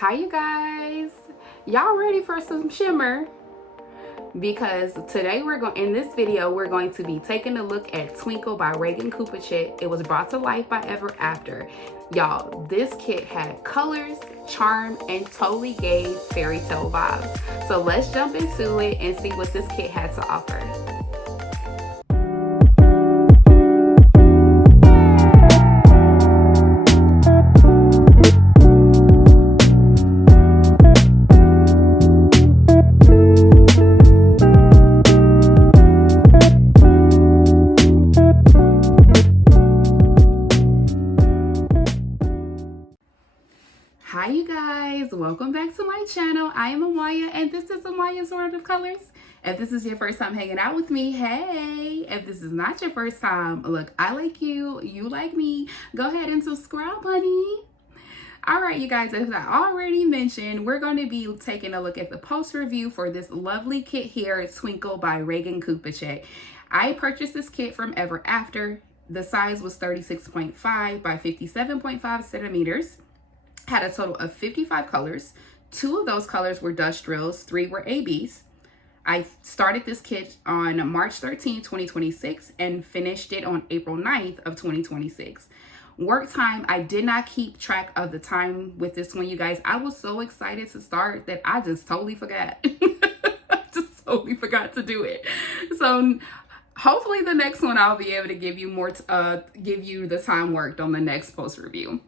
Hi you guys, y'all ready for some shimmer? Because today in this video we're going to be taking a look at Twinkle by Reagan Kucek. It was brought to life by Ever After. Y'all, this kit had colors, charm, and totally gave fairy tale vibes. So let's jump into it and see what this kit had to offer. Hi you guys, welcome back to my channel. I am Amaya and this is Amaya's World of Colors. If this is your first time hanging out with me, hey. If this is not your first time, look, I like you, you like me. Go ahead and subscribe, honey. All right, you guys, as I already mentioned, we're going to be taking a look at the post review for this lovely kit here, Twinkle by Reagan Kucek. I purchased this kit from Ever After. The size was 36.5 by 57.5 centimeters. Had a total of 55 colors. 2 of those colors were Dutch drills, 3 were ABs. I started this kit on March 13, 2026 and finished it on April 9th of 2026. Work time, I did not keep track of the time with this one, you guys. I was so excited to start that I just totally forgot. I just totally forgot to do it. So hopefully the next one I'll be able to give you more, give you the time worked on the next post review.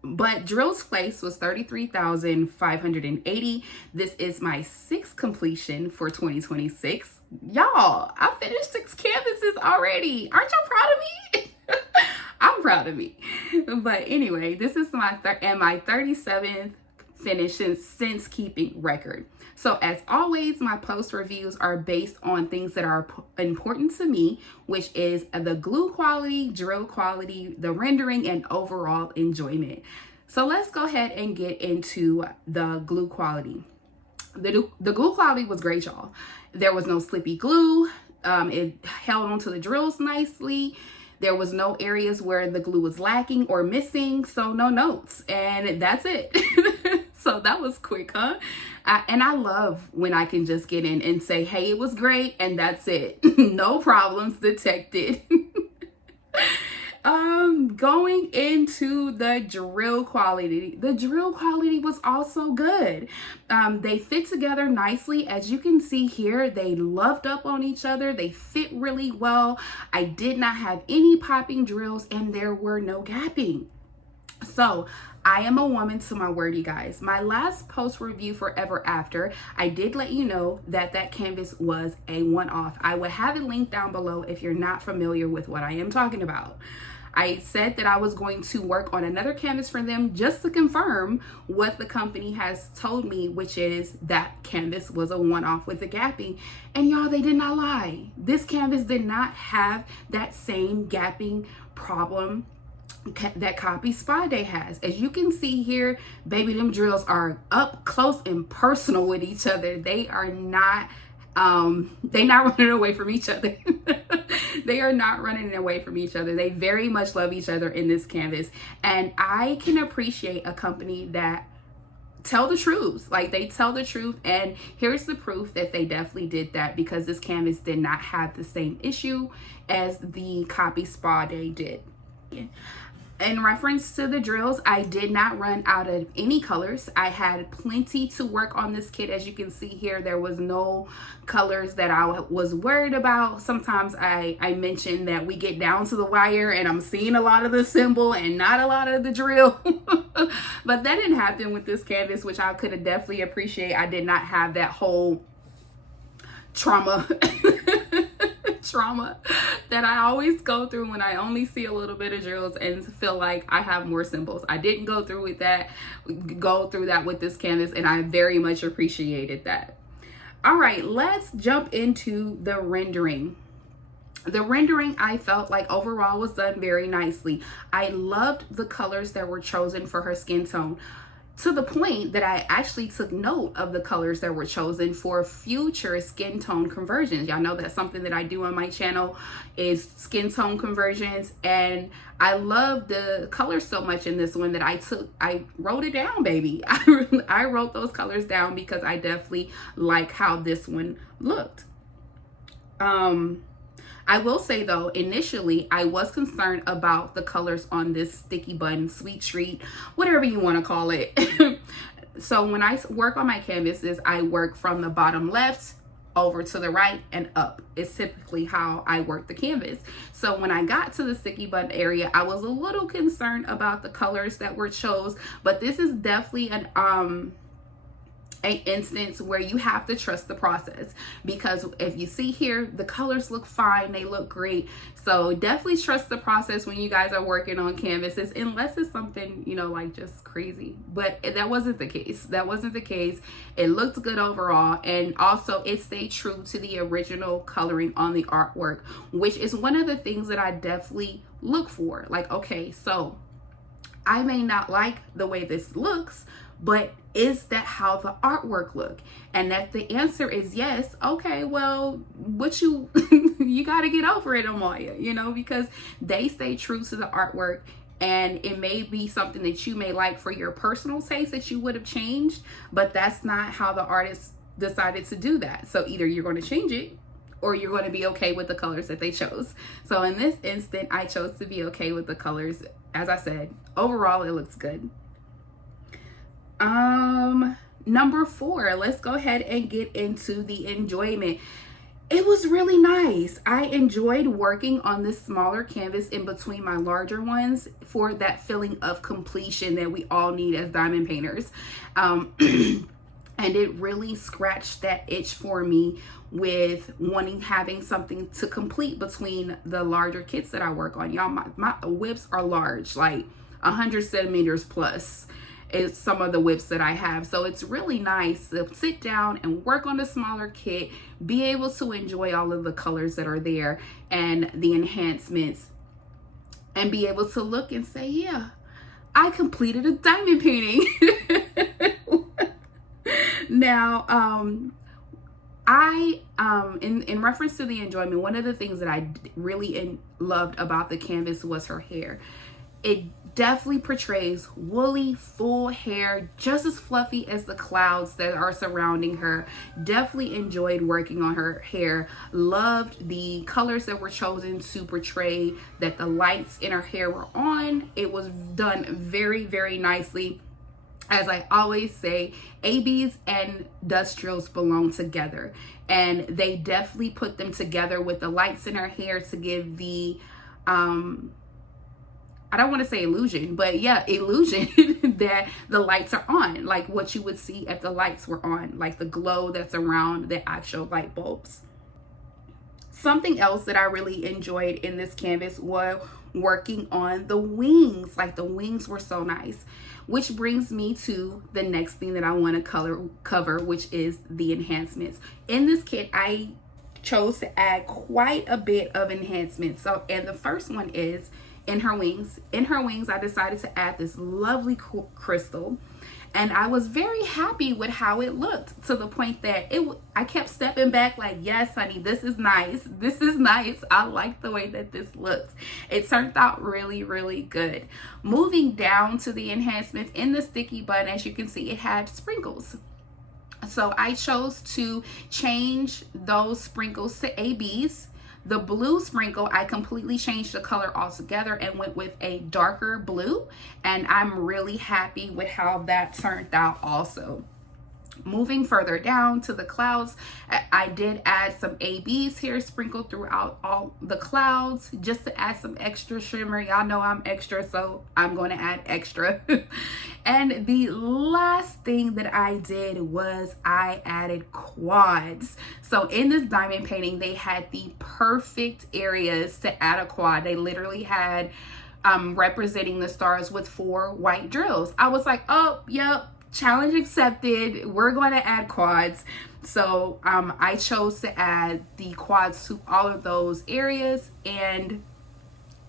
But drills placed was 33,580. This is my 6th completion for 2026. Y'all, I finished 6 canvases already. Aren't y'all proud of me? I'm proud of me. But anyway, this is my 37th finish since keeping record. So as always, my post reviews are based on things that are important to me, which is the glue quality, drill quality, the rendering, and overall enjoyment. So let's go ahead and get into the glue quality. The glue quality was great, y'all. There was no slippy glue. It held onto the drills nicely. There was no areas where the glue was lacking or missing, so no notes. And that's it. So that was quick, huh? And I love when I can just get in and say, hey, it was great, and that's it. No problems detected. Going into the drill quality. The drill quality was also good. They fit together nicely. As you can see here, they loved up on each other. They fit really well. I did not have any popping drills and there were no gapping. So I am a woman to my word, you guys. My last post review for Ever After, I did let you know that that canvas was a one-off. I will have it linked down below if you're not familiar with what I am talking about. I said that I was going to work on another canvas for them just to confirm what the company has told me, which is that canvas was a one-off with the gapping. And y'all, they did not lie. This canvas did not have that same gapping problem that Copy Spa Day has. As you can see here, baby, them drills are up close and personal with each other. They are not running away from each other. They are not running away from each other. They very much love each other in this canvas. And I can appreciate a company that tell the truth. Like, they tell the truth, and here's the proof that they definitely did that, because this canvas did not have the same issue as the Copy Spa Day did. In reference to the drills, I did not run out of any colors. I had plenty to work on this kit. As you can see here, there was no colors that I was worried about. Sometimes I mentioned that we get down to the wire and I'm seeing a lot of the symbol and not a lot of the drill. But that didn't happen with this canvas, which I could have definitely appreciate. I did not have that whole trauma that I always go through when I only see a little bit of drills and feel like I have more symbols. I didn't go through that with this canvas, and I very much appreciated that. All right, let's jump into the rendering. The rendering, I felt like overall was done very nicely. I loved the colors that were chosen for her skin tone. to the point that I actually took note of the colors that were chosen for future skin tone conversions. Y'all know that's something that I do on my channel, is skin tone conversions. And I love the colors so much in this one that I wrote it down, baby. I wrote those colors down because I definitely like how this one looked. I will say though, initially I was concerned about the colors on this sticky bun, sweet treat, whatever you want to call it. So when I work on my canvases, I work from the bottom left over to the right and up. It's typically how I work the canvas. So when I got to the sticky bun area, I was a little concerned about the colors that were chose, but this is definitely an instance where you have to trust the process, because if you see here, the colors look fine, they look great. So definitely trust the process when you guys are working on canvases, unless it's something, you know, like just crazy. But that wasn't the case. That wasn't the case. It looked good overall, and also it stayed true to the original coloring on the artwork, which is one of the things that I definitely look for. Like, okay, so I may not like the way this looks, but is that how the artwork look? And if the answer is yes, okay, well, what you you got to get over it, Amaya, you know, because they stay true to the artwork, and it may be something that you may like for your personal taste that you would have changed, but that's not how the artist decided to do that. So either you're going to change it, or you're going to be okay with the colors that they chose. So in this instant, I chose to be okay with the colors. As I said, overall, it looks good. Number 4, let's go ahead and get into the enjoyment. It was really nice. I enjoyed working on this smaller canvas in between my larger ones for that feeling of completion that we all need as diamond painters. And it really scratched that itch for me with having something to complete between the larger kits that I work on. Y'all, my whips are large, like 100 centimeters plus is some of the whips that I have. So it's really nice to sit down and work on the smaller kit, be able to enjoy all of the colors that are there and the enhancements, and be able to look and say, yeah, I completed a diamond painting. Now, in reference to the enjoyment, one of the things that I really loved about the canvas was her hair. It definitely portrays woolly, full hair, just as fluffy as the clouds that are surrounding her. Definitely enjoyed working on her hair. Loved the colors that were chosen to portray that the lights in her hair were on. It was done very, very nicely. As I always say, ABs and industrials belong together, and they definitely put them together with the lights in her hair to give the I don't want to say illusion, but yeah, illusion that the lights are on, like what you would see if the lights were on, like the glow that's around the actual light bulbs. Something else that I really enjoyed in this canvas was working on the wings. Like, the wings were so nice, which brings me to the next thing that I want to cover, which is the enhancements. In this kit, I chose to add quite a bit of enhancements. So, and the first one is in her wings. In her wings, I decided to add this lovely crystal, and I was very happy with how it looked, to the point that I kept stepping back like, yes, honey, this is nice. This is nice. I like the way that this looks. It turned out really, really good. Moving down to the enhancements, in the sticky bun, as you can see, it had sprinkles. So I chose to change those sprinkles to ABs. The blue sprinkle, I completely changed the color altogether and went with a darker blue, and I'm really happy with how that turned out also. Moving further down to the clouds, I did add some ABs here sprinkled throughout all the clouds, just to add some extra shimmer. Y'all know I'm extra, so I'm going to add extra. And the last thing that I did was I added quads. So in this diamond painting, they had the perfect areas to add a quad. They literally had representing the stars with 4 white drills. I was like, oh, yep. Challenge accepted. We're going to add quads. So I chose to add the quads to all of those areas, and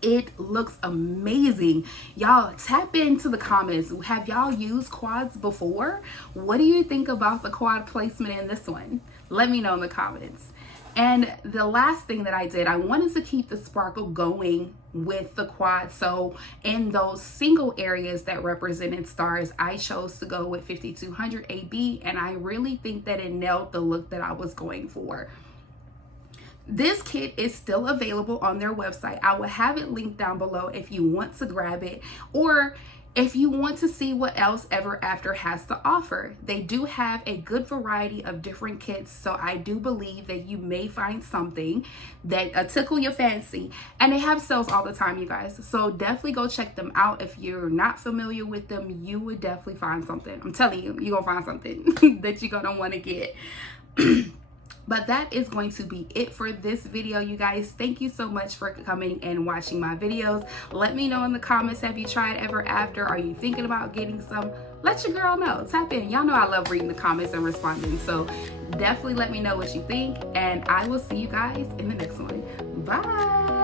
It looks amazing. Y'all tap into the comments. Have y'all used quads before? What do you think about the quad placement in this one? Let me know in the comments. And the last thing that I did, I wanted to keep the sparkle going with the quad. So in those single areas that represented stars, I chose to go with 5200 AB, and I really think that it nailed the look that I was going for. This kit is still available on their website. I will have it linked down below if you want to grab it, or if you want to see what else Ever After has to offer. They do have a good variety of different kits, so I do believe that you may find something that tickle your fancy. And they have sales all the time, you guys, so definitely go check them out. If you're not familiar with them, you would definitely find something. I'm telling you, you're gonna find something that you're gonna want to get. But that is going to be it for this video, you guys. Thank you so much for coming and watching my videos. Let me know in the comments, have you tried Ever After? Are you thinking about getting some? Let your girl know. Tap in. Y'all know I love reading the comments and responding. So definitely let me know what you think. And I will see you guys in the next one. Bye.